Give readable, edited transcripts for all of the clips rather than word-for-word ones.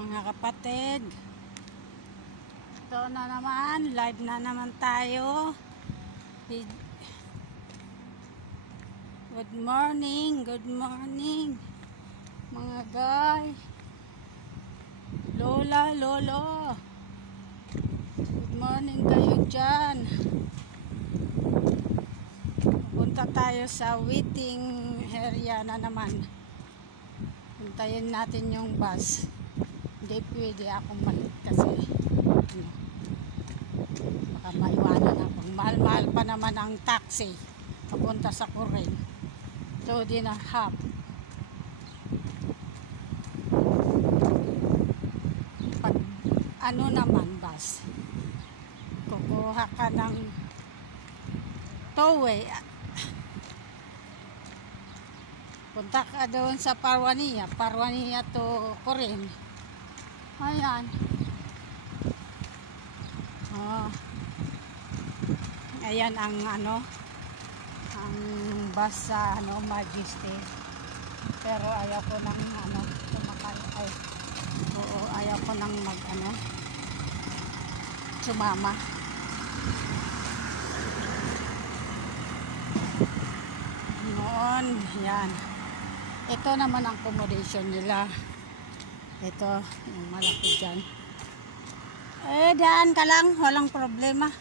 Mga kapatid, ito na naman, live na naman tayo. Good morning mga guy, lola, lolo, good morning kayo dyan. Punta tayo sa waiting area na naman. Puntayin natin yung bus. Hindi pwede akong malit kasi baka maiwanan ako. Mahal-mahal pa naman ang taxi papunta sa Coren. 2.5. Pag ano naman bus, kukuha ka ng towway, punta ka doon sa Parwania to Coren. Ayan. Ayan ang ang bus sa Majesty. Pero ayaw ko nang sumakay. Ayaw ko nang sumama. Noon, yan. Ito naman ang accommodation nila. Ito, yung malaki dyan. Daan ka lang, walang problema.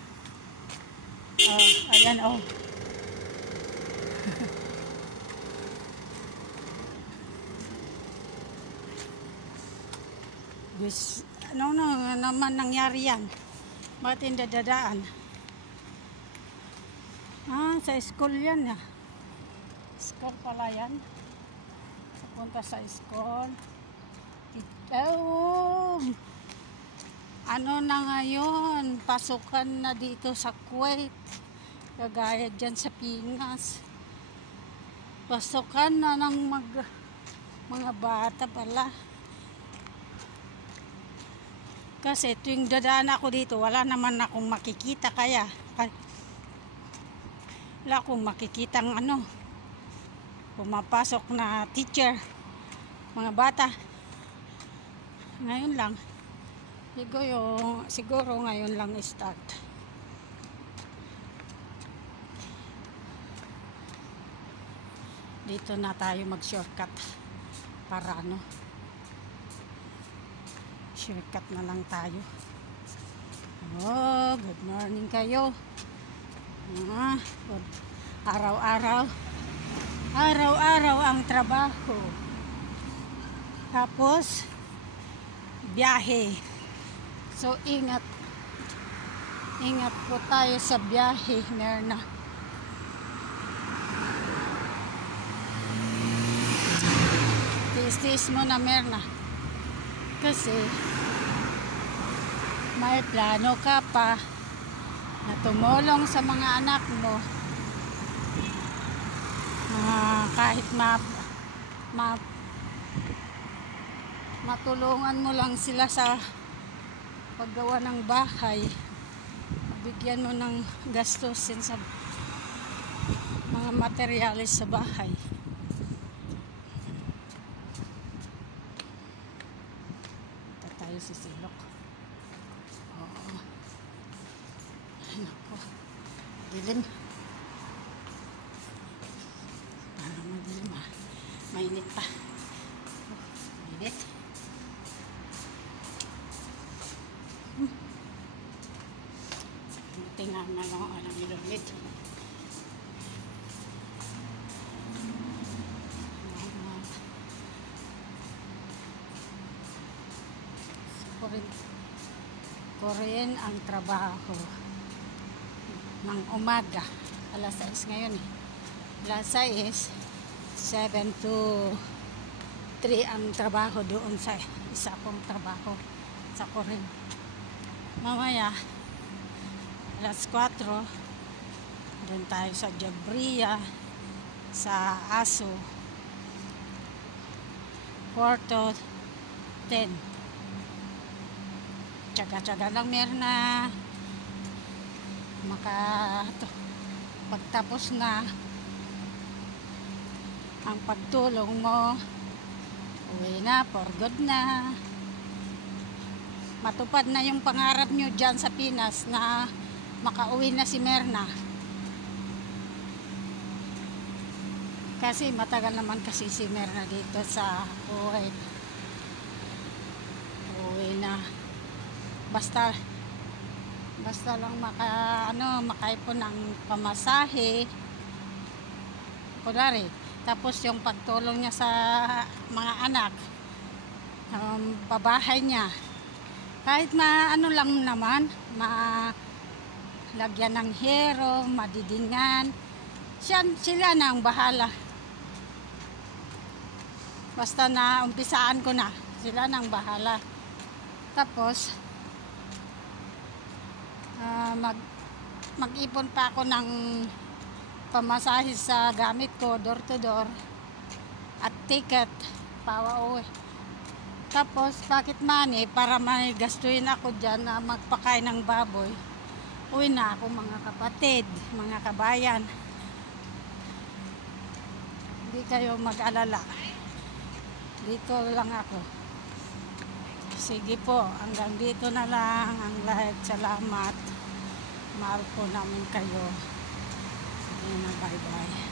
Ayan, ano naman nangyari yan? Bakit hindi dadaan? Sa school yan. School pala yan. Punta sa school. Ano na ngayon, pasukan na dito sa Kuwait, kagaya dyan sa Pinas. Pasukan na ng mga bata pala. Kasi tuwing dadaan ako dito, wala naman akong makikita, wala akong makikitang pumapasok na teacher, mga bata. Ngayon lang, siguro ngayon lang start. Dito na tayo mag-shortcut para shortcut na lang tayo. Good morning kayo. Araw-araw ang trabaho. Tapos biyahe. So ingat po tayo sa biyahe, Merna. Tis mo na, Merna, kasi may plano ka pa na tumulong sa mga anak mo, kahit matulungan mo lang sila sa paggawa ng bahay, bigyan mo ng gastusin sa mga materyales sa bahay. Ito tayo sa silok. Nako, dilim. Parang madilim mainit pa. Mainit. Tingnan na lang ang ilulid. Korean ang trabaho ng umaga. Alas 6 ngayon Alas 6, 7 to 3 ang trabaho doon sa isa kong trabaho sa Korean. Mamaya alas 4 doon tayo sa Jabriya, sa Aso, 4 to 10. Tsaga-tsaga lang, Merna, pagtapos na ang pagtulong mo, uwi na, for good na. matupad na yung pangarap nyo dyan sa Pinas na makauwi na si Myrna. Kasi matagal naman kasi si Myrna dito sa Kuwait. Uwi na. Basta lang makaipon ng pamasahe. Kunwari, tapos yung pagtulong niya sa mga anak, babahay niya. Kahit lang naman, lagyan ng hero, madidingan. Sila na ang bahala. Basta na umpisaan ko na, sila na ang bahala. Tapos, mag-ipon pa ako ng pamasahe sa gamit ko, door to door, at ticket, pauwi. Tapos, pocket money, para may gastuin ako dyan na magpakain ng baboy. Uwi na ako mga kapatid, mga kabayan. Hindi kayo mag-alala. Dito lang ako. Sige po, hanggang dito na lang ang live. Salamat. Mahal po namin kayo. Sige na, bye-bye.